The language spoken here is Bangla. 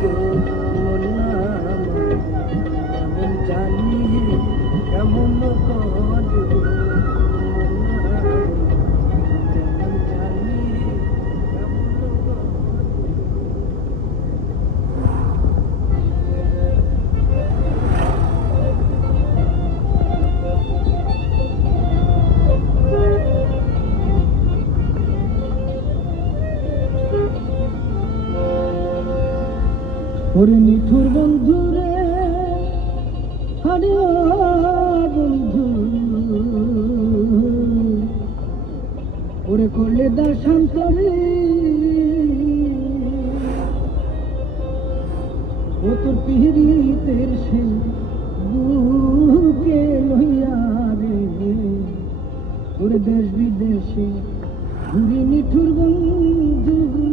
গো মোল্লা কেমন জানি কেমন করে গো মোল্লা কেমন জানি কেমন করে। ওরে নিঠুর বন্ধু রে হারিয়া বন্ধু ওরে করলে দাসান্তরে ও তোর পিহিতের সে বুকে লইয়া রে ওরে দেশ বিদেশে ঘুরি নিঠুর বন্ধু।